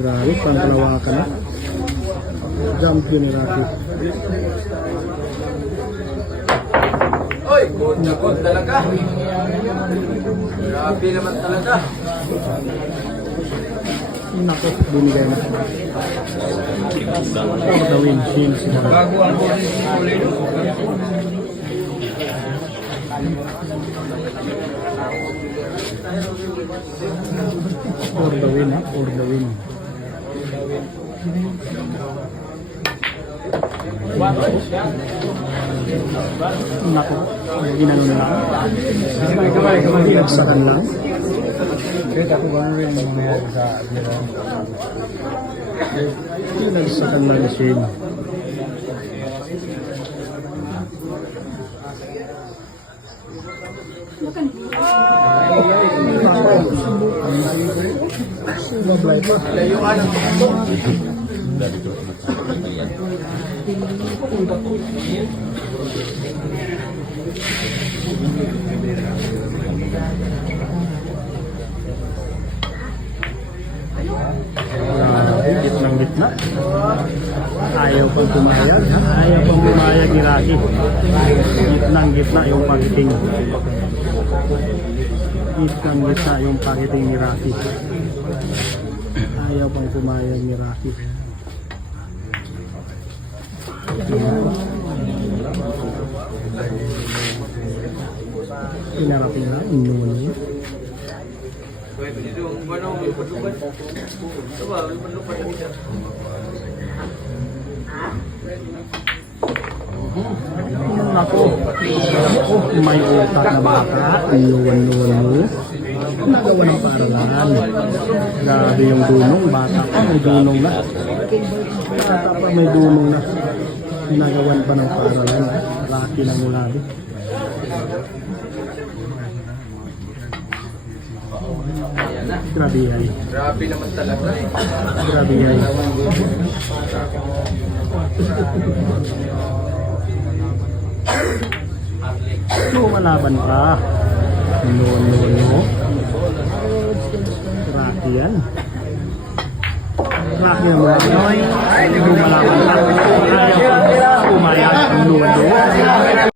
Grabe, pangkalawakan na. Jump yun ni Rocky. Oy, good talaga. Grabe naman talaga. Nako, binigay na. For the win, Shields na. Bago ang bowling. For the win, ha? For the win. Nako, ginano na lang. Pinagsakan lang. Kita ko gano'n rin yung mga sa Pinagsakan lang si Shane. Sumablay pa. layuan ng Gitnang gitna. Ayaw pang pumayag, ha? Ayaw pang pumayag ni Rocky. Gitnang gitna yung pakiting. Gitnang gitna yung pakiting ni Rocky. Ayaw pang pumayag ni Rocky. Pinarapin na, inuwan niya. pwede dito yung gano'n, yung palupan. Diba, yung palupan na dito. Nako, may utak na bata, inuwan-nuwan mo. Nagawa ng paaralan. Grabe yung dunong, bata pa, may dunong na. Bata pa, may dunong na. Nagawan pa ng paaralan. Rocky na mula din. Grabe ay. Grabe naman talaga. Grabe ay. Lumalaban ka. No. Rocky yan. Rocky ang mga Pinoy. Lumalaban ka. Ayaw pumayag. No.